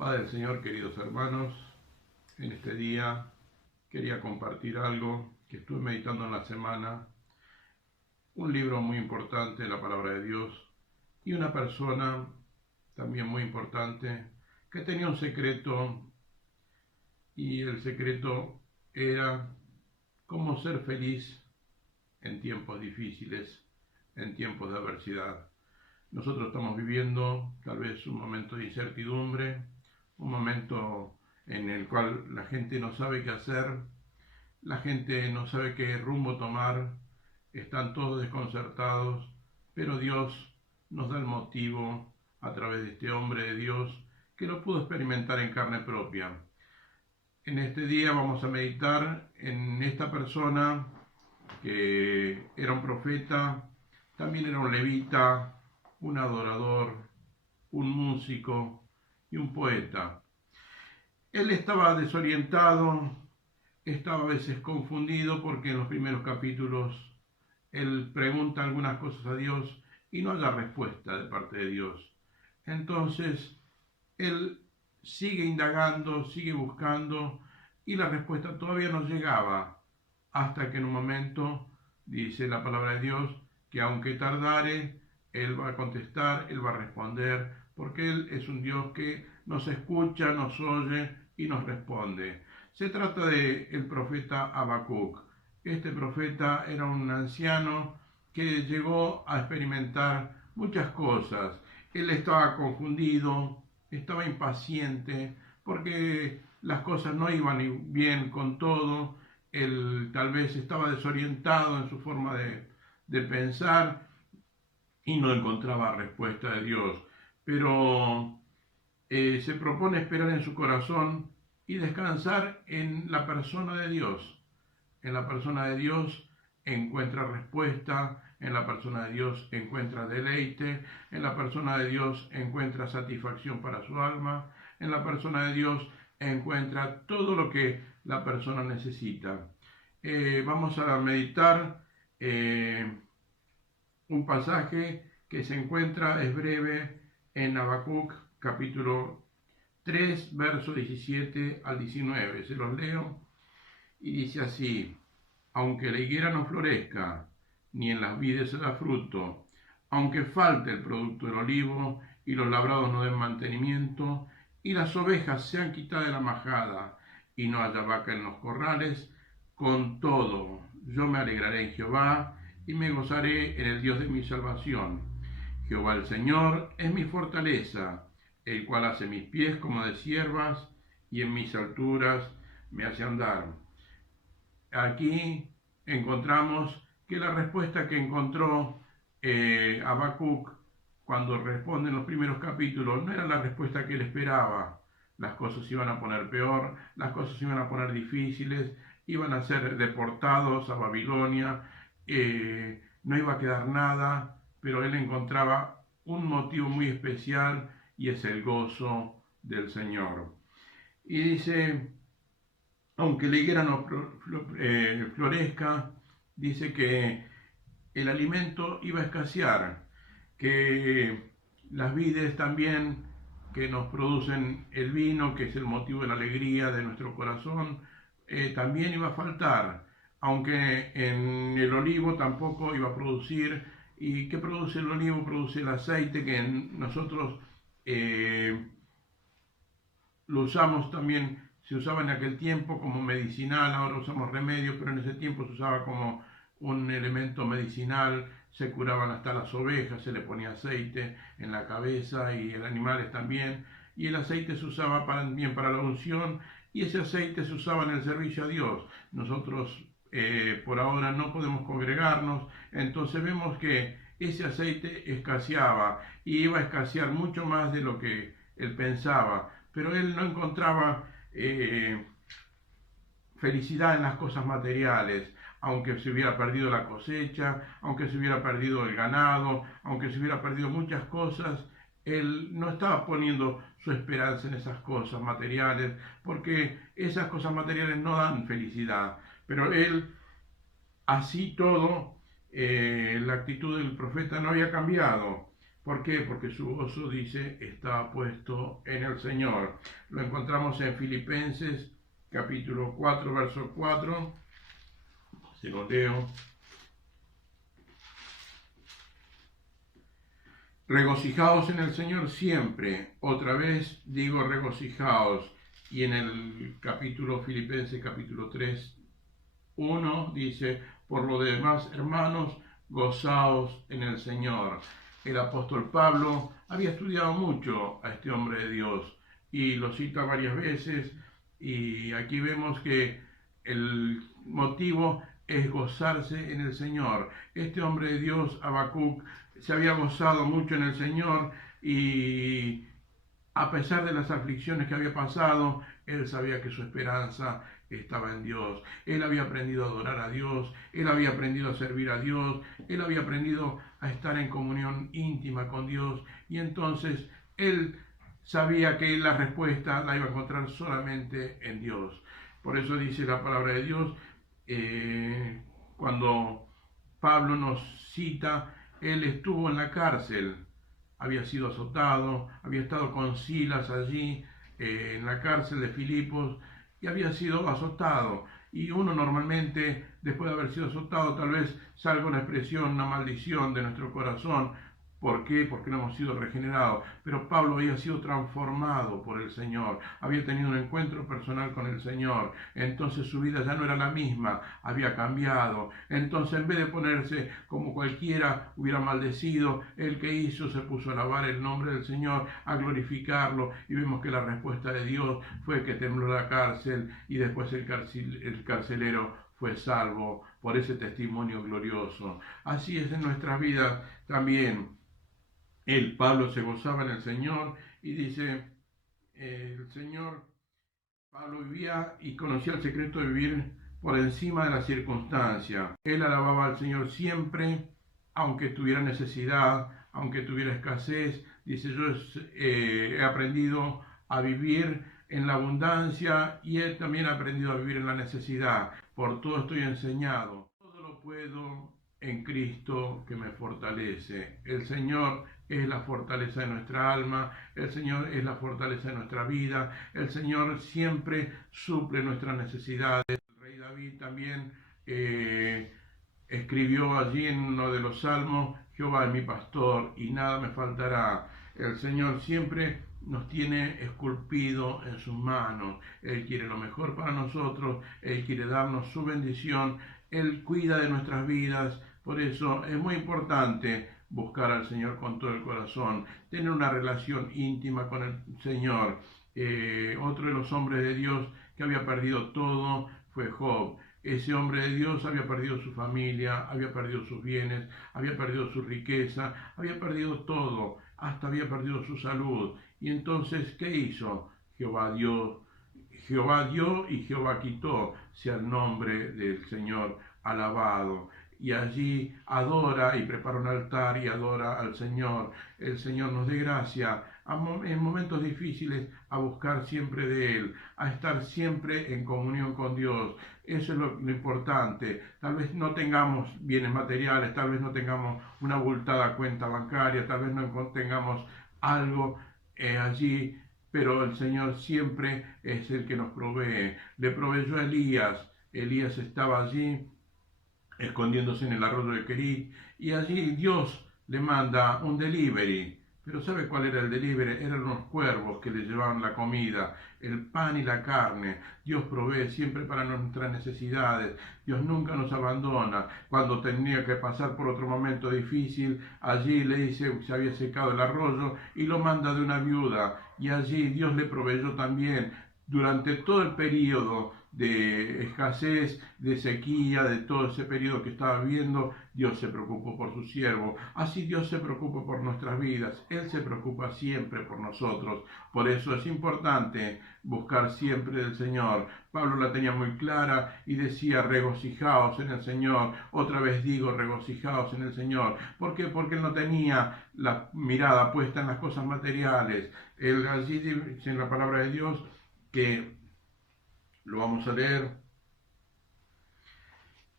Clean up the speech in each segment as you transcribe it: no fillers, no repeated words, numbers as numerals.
Padre del Señor, queridos hermanos, en este día quería compartir algo que estuve meditando en la semana, un libro muy importante, la palabra de Dios, y una persona también muy importante que tenía un secreto, y el secreto era cómo ser feliz en tiempos difíciles, en tiempos de adversidad. Nosotros estamos viviendo tal vez un momento de incertidumbre, un momento en el cual la gente no sabe qué hacer, la gente no sabe qué rumbo tomar, están todos desconcertados, pero Dios nos da el motivo a través de este hombre de Dios que lo pudo experimentar en carne propia. En este día vamos a meditar en esta persona que era un profeta, también era un levita, un adorador, un músico y un poeta. Él estaba desorientado, estaba a veces confundido porque en los primeros capítulos él pregunta algunas cosas a Dios y no haya respuesta de parte de Dios. Entonces él sigue indagando, sigue buscando y la respuesta todavía no llegaba hasta que en un momento dice la palabra de Dios que aunque tardare, Él va a contestar, Él va a responder, porque Él es un Dios que nos escucha, nos oye y nos responde. Se trata del profeta Habacuc. Este profeta era un anciano que llegó a experimentar muchas cosas. Él estaba confundido, estaba impaciente, porque las cosas no iban bien con todo. Él tal vez estaba desorientado en su forma de pensar y no encontraba respuesta de Dios. Pero se propone esperar en su corazón y descansar en la persona de Dios. En la persona de Dios encuentra respuesta, en la persona de Dios encuentra deleite, en la persona de Dios encuentra satisfacción para su alma, en la persona de Dios encuentra todo lo que la persona necesita. Vamos a meditar un pasaje que se encuentra, es breve, en Habacuc capítulo 3, verso 17 al 19. Se los leo y dice así: aunque la higuera no florezca, ni en las vides se da fruto, aunque falte el producto del olivo, y los labrados no den mantenimiento, y las ovejas sean quitadas de la majada, y no haya vaca en los corrales, con todo yo me alegraré en Jehová, y me gozaré en el Dios de mi salvación. Jehová el Señor es mi fortaleza, el cual hace mis pies como de ciervas, y en mis alturas me hace andar. Aquí encontramos que la respuesta que encontró Habacuc cuando responde en los primeros capítulos no era la respuesta que él esperaba. Las cosas se iban a poner peor, las cosas se iban a poner difíciles, iban a ser deportados a Babilonia, no iba a quedar nada, pero él encontraba un motivo muy especial y es el gozo del Señor. Y dice: aunque la higuera no florezca, dice que el alimento iba a escasear, que las vides también que nos producen el vino, que es el motivo de la alegría de nuestro corazón, también iba a faltar, aunque en el olivo tampoco iba a producir. ¿Y qué produce el olivo? Produce el aceite que nosotros lo usamos también. Se usaba en aquel tiempo como medicinal, ahora usamos remedio, pero en ese tiempo se usaba como un elemento medicinal, se curaban hasta las ovejas, se le ponía aceite en la cabeza y en animales también, y el aceite se usaba también para la unción, y ese aceite se usaba en el servicio a Dios. Nosotros por ahora no podemos congregarnos, entonces vemos que ese aceite escaseaba, y iba a escasear mucho más de lo que él pensaba, pero él no encontraba felicidad en las cosas materiales, aunque se hubiera perdido la cosecha, aunque se hubiera perdido el ganado, aunque se hubiera perdido muchas cosas. Él no estaba poniendo su esperanza en esas cosas materiales, porque esas cosas materiales no dan felicidad. Pero él, así todo, la actitud del profeta no había cambiado, ¿Por qué? Porque su gozo, dice, está puesto en el Señor. Lo encontramos en Filipenses capítulo 4, verso 4. Se lo leo. Regocijaos en el Señor siempre. Otra vez digo regocijaos. Y en el capítulo Filipenses capítulo 3, 1 dice, por lo demás, hermanos, gozaos en el Señor. El apóstol Pablo había estudiado mucho a este hombre de Dios y lo cita varias veces, y aquí vemos que el motivo es gozarse en el Señor. Este hombre de Dios, Habacuc, se había gozado mucho en el Señor, y a pesar de las aflicciones que había pasado, él sabía que su esperanza estaba en Dios. Él había aprendido a adorar a Dios, él había aprendido a servir a Dios, él había aprendido a estar en comunión íntima con Dios, y entonces él sabía que la respuesta la iba a encontrar solamente en Dios. Por eso dice la palabra de Dios, cuando Pablo nos cita, él estuvo en la cárcel, había sido azotado, había estado con Silas allí en la cárcel de Filipos, y había sido azotado. Y uno normalmente, después de haber sido azotado, tal vez salga una expresión, una maldición de nuestro corazón. ¿Por qué? Porque no hemos sido regenerados. Pero Pablo había sido transformado por el Señor, había tenido un encuentro personal con el Señor, entonces su vida ya no era la misma, había cambiado. Entonces, en vez de ponerse como cualquiera hubiera maldecido, el que hizo se puso a alabar el nombre del Señor, a glorificarlo, y vemos que la respuesta de Dios fue que tembló la cárcel, y después el carcelero fue salvo por ese testimonio glorioso. Así es en nuestras vidas también. Pablo se gozaba en el Señor, y dice, el Señor, Pablo vivía y conocía el secreto de vivir por encima de la circunstancia. Él alababa al Señor siempre, aunque tuviera necesidad, aunque tuviera escasez. Dice, yo he aprendido a vivir en la abundancia, y él también ha aprendido a vivir en la necesidad. Por todo estoy enseñado. Todo lo puedo en Cristo que me fortalece. El Señor es la fortaleza de nuestra alma, el Señor es la fortaleza de nuestra vida, el Señor siempre suple nuestras necesidades. El rey David también escribió allí en uno de los salmos, Jehová es mi pastor y nada me faltará. El Señor siempre nos tiene esculpido en sus manos. Él quiere lo mejor para nosotros, Él quiere darnos su bendición, Él cuida de nuestras vidas. Por eso es muy importante buscar al Señor con todo el corazón, tener una relación íntima con el Señor. Otro de los hombres de Dios que había perdido todo fue Job. Ese hombre de Dios había perdido su familia, había perdido sus bienes, había perdido su riqueza, había perdido todo, hasta había perdido su salud. Y entonces, ¿qué hizo? Jehová dio y Jehová quitó, sea el nombre del Señor alabado. Y allí adora y prepara un altar y adora al Señor. El Señor nos dé gracia en momentos difíciles a buscar siempre de Él, a estar siempre en comunión con Dios. Eso es lo importante. Tal vez no tengamos bienes materiales, tal vez no tengamos una abultada cuenta bancaria, tal vez no tengamos algo allí, pero el Señor siempre es el que nos provee. Le proveyó a Elías. Elías estaba allí escondiéndose en el arroyo de Querit, y allí Dios le manda un delivery. Pero ¿sabe cuál era el delivery? Eran unos cuervos que le llevaban la comida, el pan y la carne. Dios provee siempre para nuestras necesidades. Dios nunca nos abandona. Cuando tenía que pasar por otro momento difícil, allí le dice, se había secado el arroyo, y lo manda de una viuda. Y allí Dios le proveyó también durante todo el periodo de escasez, de sequía, de todo ese periodo que estaba viviendo. Dios se preocupó por su siervo. Así Dios se preocupa por nuestras vidas. Él se preocupa siempre por nosotros. Por eso es importante buscar siempre del Señor. Pablo la tenía muy clara y decía, regocijaos en el Señor. Otra vez digo, regocijaos en el Señor. ¿Por qué? Porque él no tenía la mirada puesta en las cosas materiales. Él allí dice en la palabra de Dios que lo vamos a leer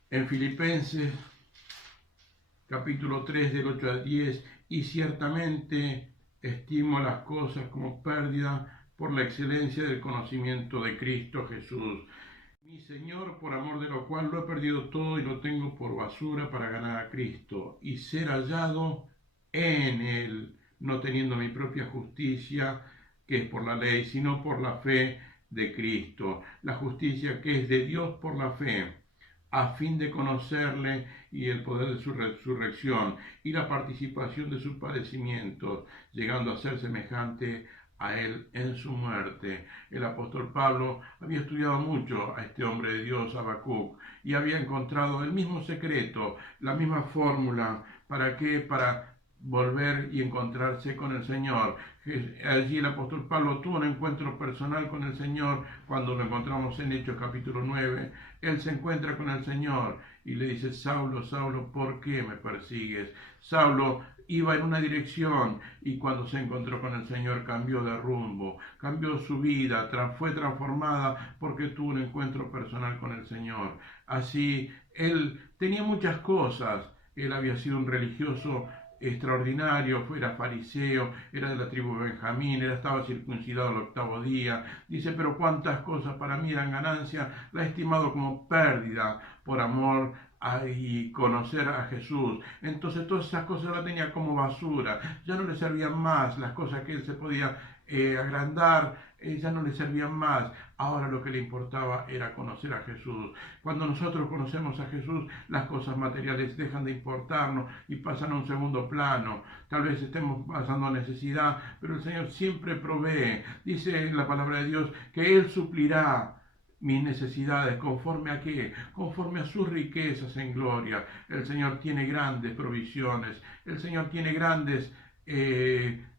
en Filipenses capítulo 3 del 8 al 10, y ciertamente estimo las cosas como pérdida por la excelencia del conocimiento de Cristo Jesús, mi Señor, por amor de lo cual lo he perdido todo y lo tengo por basura para ganar a Cristo y ser hallado en Él, no teniendo mi propia justicia, que es por la ley, sino por la fe de Cristo, la justicia que es de Dios por la fe, a fin de conocerle y el poder de su resurrección y la participación de sus padecimientos, llegando a ser semejante a él en su muerte. El apóstol Pablo había estudiado mucho a este hombre de Dios, Habacuc, y había encontrado el mismo secreto, la misma fórmula. ¿Para qué? Para volver y encontrarse con el Señor. Allí el apóstol Pablo tuvo un encuentro personal con el Señor cuando lo encontramos en Hechos capítulo 9. Él se encuentra con el Señor y le dice: Saulo, Saulo, ¿por qué me persigues? Saulo iba en una dirección y cuando se encontró con el Señor cambió de rumbo, cambió su vida, fue transformada porque tuvo un encuentro personal con el Señor. Así, él tenía muchas cosas. Él había sido un religioso extraordinario, era fariseo, era de la tribu de Benjamín, estaba circuncidado al 8º día. Dice: pero cuántas cosas para mí eran ganancia, la he estimado como pérdida por amor y conocer a Jesús. Entonces todas esas cosas las tenía como basura, ya no le servían más, las cosas que él se podía agrandar, ya no le servían más. Ahora lo que le importaba era conocer a Jesús. Cuando nosotros conocemos a Jesús, las cosas materiales dejan de importarnos y pasan a un segundo plano. Tal vez estemos pasando necesidad, pero el Señor siempre provee. Dice en la palabra de Dios que Él suplirá mis necesidades. ¿Conforme a qué? Conforme a sus riquezas en gloria. El Señor tiene grandes provisiones. El Señor tiene grandes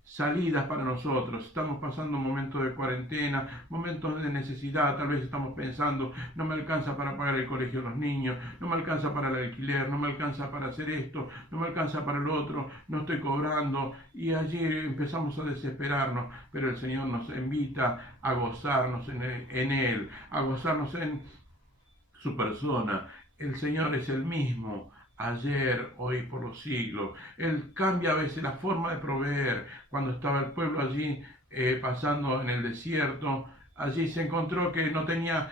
salidas para nosotros. Estamos pasando un momento de cuarentena, momentos de necesidad. Tal vez estamos pensando: no me alcanza para pagar el colegio de los niños, no me alcanza para el alquiler, no me alcanza para hacer esto, no me alcanza para lo otro, no estoy cobrando. Y allí empezamos a desesperarnos, pero el Señor nos invita a gozarnos en Él, a gozarnos en su persona. El Señor es el mismo ayer, hoy, por los siglos. Él cambia a veces la forma de proveer. Cuando estaba el pueblo allí pasando en el desierto, allí se encontró que no tenía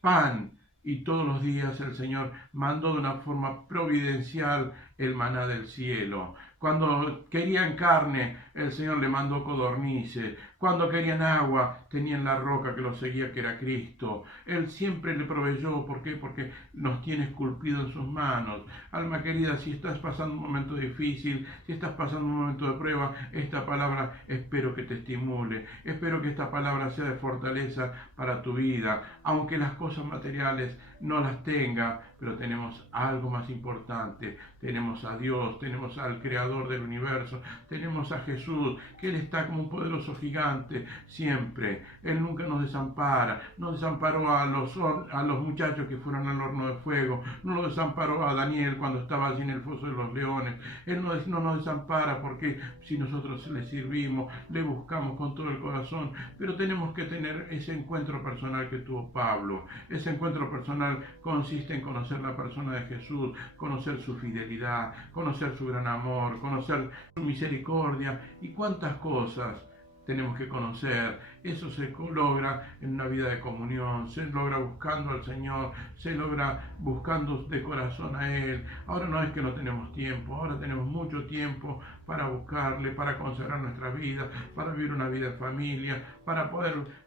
pan, y todos los días el Señor mandó de una forma providencial el maná del cielo. Cuando querían carne, el Señor le mandó codornices. Cuando querían agua, tenían la roca que los seguía, que era Cristo. Él siempre le proveyó. ¿Por qué? Porque nos tiene esculpido en sus manos. Alma querida, si estás pasando un momento difícil, si estás pasando un momento de prueba, esta palabra espero que te estimule. Espero que esta palabra sea de fortaleza para tu vida. Aunque las cosas materiales no las tenga, pero tenemos algo más importante. Tenemos a Dios, tenemos al Creador del universo, tenemos a Jesús, que Él está como un poderoso gigante siempre. Él nunca nos desampara. No desamparó a los muchachos que fueron al horno de fuego, no lo desamparó a Daniel cuando estaba allí en el foso de los leones. Él no nos desampara, porque si nosotros le servimos, le buscamos con todo el corazón. Pero tenemos que tener ese encuentro personal que tuvo Pablo. Ese encuentro personal consiste en conocer la persona de Jesús, conocer su fidelidad, conocer su gran amor, conocer su misericordia y cuántas cosas tenemos que conocer. Eso se logra en una vida de comunión, se logra buscando al Señor, se logra buscando de corazón a Él. Ahora no es que no tenemos tiempo, ahora tenemos mucho tiempo para buscarle, para consagrar nuestra vida, para vivir una vida de familia, para poder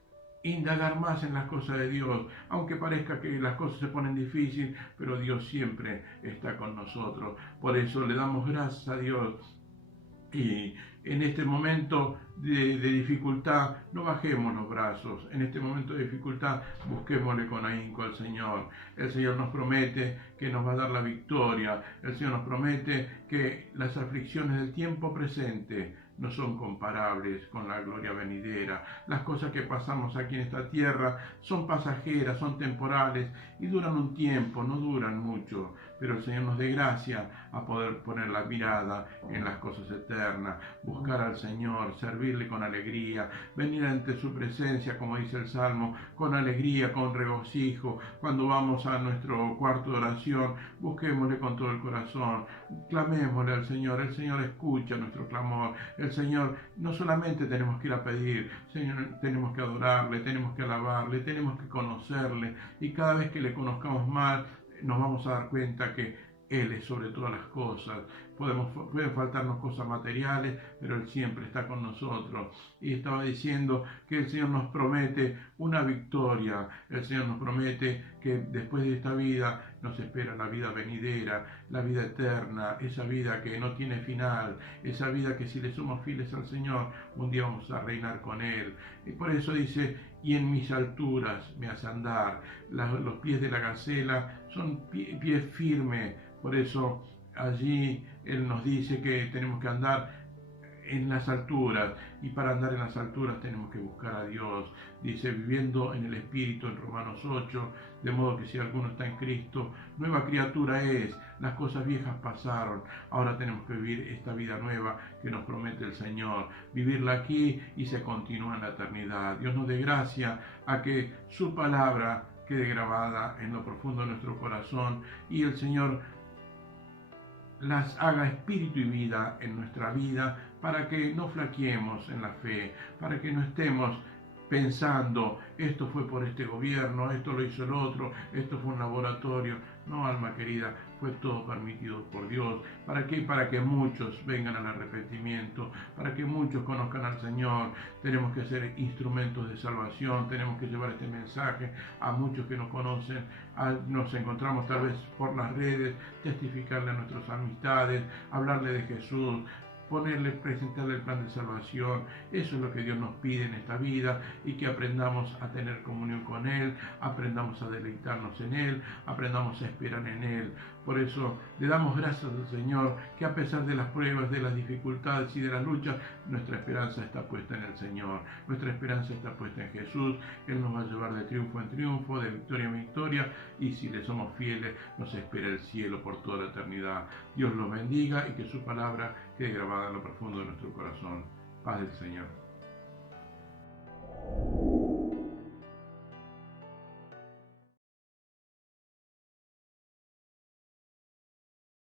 indagar más en las cosas de Dios, aunque parezca que las cosas se ponen difíciles, pero Dios siempre está con nosotros. Por eso le damos gracias a Dios. Y en este momento de dificultad, no bajemos los brazos. En este momento de dificultad, busquémosle con ahínco al Señor. El Señor nos promete que nos va a dar la victoria. El Señor nos promete que las aflicciones del tiempo presente no son comparables con la gloria venidera. Las cosas que pasamos aquí en esta tierra son pasajeras, son temporales y duran un tiempo, no duran mucho. pero el Señor nos dé gracia a poder poner la mirada en las cosas eternas, buscar al Señor, servirle con alegría, venir ante su presencia, como dice el Salmo, con alegría, con regocijo. Cuando vamos a nuestro cuarto de oración, busquémosle con todo el corazón, clamémosle al Señor. El Señor escucha nuestro clamor. El Señor, no solamente tenemos que ir a pedir, Señor, tenemos que adorarle, tenemos que alabarle, tenemos que conocerle, y cada vez que le conozcamos más, nos vamos a dar cuenta que Él es sobre todas las cosas. Pueden faltarnos cosas materiales, pero Él siempre está con nosotros. Y estaba diciendo que el Señor nos promete una victoria. El Señor nos promete que después de esta vida nos espera la vida venidera, la vida eterna, esa vida que no tiene final, esa vida que si le somos fieles al Señor, un día vamos a reinar con Él. Y por eso dice, y en mis alturas me hace andar. Los pies de la gacela son pies firmes. Por eso allí Él nos dice que tenemos que andar en las alturas, y para andar en las alturas tenemos que buscar a Dios. Dice, viviendo en el Espíritu en Romanos 8, de modo que si alguno está en Cristo, nueva criatura es, las cosas viejas pasaron, ahora tenemos que vivir esta vida nueva que nos promete el Señor, vivirla aquí y se continúa en la eternidad. Dios nos dé gracia a que su palabra quede grabada en lo profundo de nuestro corazón, y el Señor las haga espíritu y vida en nuestra vida, para que no flaqueemos en la fe, para que no estemos pensando, esto fue por este gobierno, esto lo hizo el otro, esto fue un laboratorio. No, alma querida, fue todo permitido por Dios. ¿Para qué? Para que muchos vengan al arrepentimiento, para que muchos conozcan al Señor. Tenemos que ser instrumentos de salvación, tenemos que llevar este mensaje a muchos que nos conocen. Nos encontramos tal vez por las redes, testificarle a nuestras amistades, hablarle de Jesús, presentarle el plan de salvación. Eso es lo que Dios nos pide en esta vida, y que aprendamos a tener comunión con Él, aprendamos a deleitarnos en Él, aprendamos a esperar en Él. Por eso le damos gracias al Señor, que a pesar de las pruebas, de las dificultades y de las luchas, nuestra esperanza está puesta en el Señor, nuestra esperanza está puesta en Jesús. Él nos va a llevar de triunfo en triunfo, de victoria en victoria, y si le somos fieles, nos espera el cielo por toda la eternidad. Dios los bendiga, y que su palabra quede grabada en lo profundo de nuestro corazón. Paz del Señor.